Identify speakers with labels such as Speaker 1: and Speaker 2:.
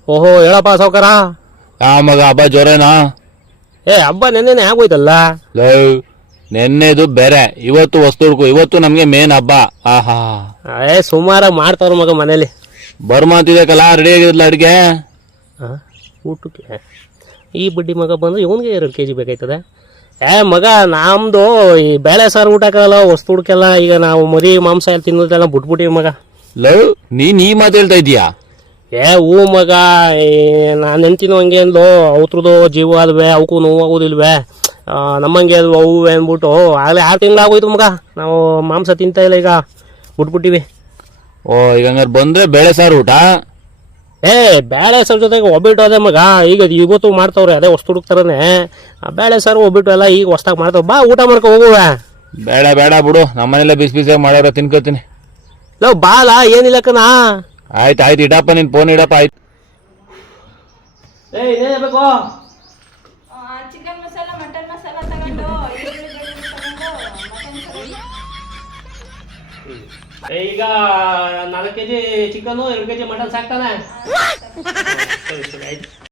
Speaker 1: ಓಹೋ ಹೇಳಪ್ಪ ಸಾವ್ಕಾರ.
Speaker 2: ಮಗ ಹಬ್ಬ ಜೋರೇನಾ?
Speaker 1: ಹಬ್ಬ ನೆನ್ನೆನೆ ಆಗೋಯ್ತಲ್ಲ.
Speaker 2: ಲವ್, ನೆನ್ನೆದು ಬೇರೆ, ಇವತ್ತು ವಸ್ತು ಹುಡ್ಕು. ಇವತ್ತು ನಮ್ಗೆ ಮೇನ್ ಹಬ್ಬ. ಆಹಾ,
Speaker 1: ಸುಮಾರ ಮಾಡ್ತಾವ್ರ ಮಗ ಮನೇಲಿ.
Speaker 2: ಬರ್ಮಾತಿದಕ್ಕಲ್ಲ, ರೆಡಿ ಆಗಿದ್ಲ ಅಡ್ಗೆ?
Speaker 1: ಊಟಕ್ಕೆ ಈ ಬಡ್ಡಿ ಮಗ ಬಂದು ಇವನ್ಗೆ 2 kg ಬೇಕಾಯ್ತದೆ. ಮಗ ನಮ್ದು ಈ ಬೇಳೆ ಸಾರು ಊಟ ಹಾಕಲ್ಲ, ವಸ್ತು ಹುಡ್ಕೆಲ್ಲ. ಈಗ ನಾವು ಮರಿ ಮಾಂಸ ಎಲ್ಲ ತಿನ್ನೋದೆಲ್ಲ ಬಿಟ್ಬಿಟ್ಟಿವಿ ಮಗ.
Speaker 2: ಲವ್, ನೀನ್ ಈ ಮಾತು ಹೇಳ್ತಾ ಇದೀಯಾ?
Speaker 1: ಹೂ ಮಗ, ನಾನು ಹೆಂಡ್ತಿನೂ ಹಂಗೆ ಅಂದ್ಲು. ಅವ್ರದ್ದು ಜೀವ ಅಲ್ವೇ, ಅವಕ್ಕೂ ನೋವು ಆಗೋದಿಲ್ವೇ, ನಮ್ಮಂಗೆ ಅಲ್ವ ಹೂವು ಅಂದ್ಬಿಟ್ಟು ಆಗಲೇ 6 ತಿಂಗಳಾಗೋಯ್ತು ಮಗ. ನಾವು ಮಾಂಸ ತಿಂತಾ ಇಲ್ಲ, ಈಗ ಬಿಟ್ಬಿಟ್ಟಿವಿ.
Speaker 2: ಈಗ ಹಂಗಾರೆ ಬಂದ್ರೆ ಬೇಳೆ ಸಾರು ಊಟ?
Speaker 1: ಬೇಳೆ ಸಾರು ಜೊತೆಗೆ ಒಬ್ಬಿಟ್ಟು ಅದೇ ಮಗ. ಈಗ ಇವತ್ತು ಮಾಡ್ತಾವ್ರೆ, ಅದೇ ವಸ್ತು ಹುಡುಕ್ತಾರನೆ. ಬೇಳೆ ಸಾರು ಒಬ್ಬಿಟ್ಟು ಎಲ್ಲ ಈಗ ಹೊಸ್ದಾಗಿ ಮಾಡ್ತಾವ. ಬಾ ಊಟ ಮಾಡ್ಕೊ ಹೋಗುವ.
Speaker 2: ಬೇಡ ಬೇಡ ಬಿಡು, ನಮ್ಮನೆಲ್ಲ ಬಿಸಿ ಬಿಸಿಯಾಗಿ ಮಾಡ್ಯಾರ, ತಿನ್ಕೋತೀನಿ.
Speaker 1: ಲವ್ ಬಾಲ, ಏನಿಲ್ಲ ಕಣ.
Speaker 2: ಆಯ್ತು ಆಯ್ತು, ಇಡಪ್ಪ, ನಿನ್ ಫೋನ್ ಇಡಪ್ಪ. ಆಯ್ತು.
Speaker 1: ಬೇಕು
Speaker 3: ಚಿಕನ್ ಮಸಾಲ, ಮಟನ್ ಮಸಾಲ ತಗೊಂಡು
Speaker 1: ಈಗ 4 kg ಚಿಕನ್, 2 kg ಮಟನ್ ಸಾಕ್ತಾನೆ. ಸರಿ ಸರಿ ಆಯ್ತು.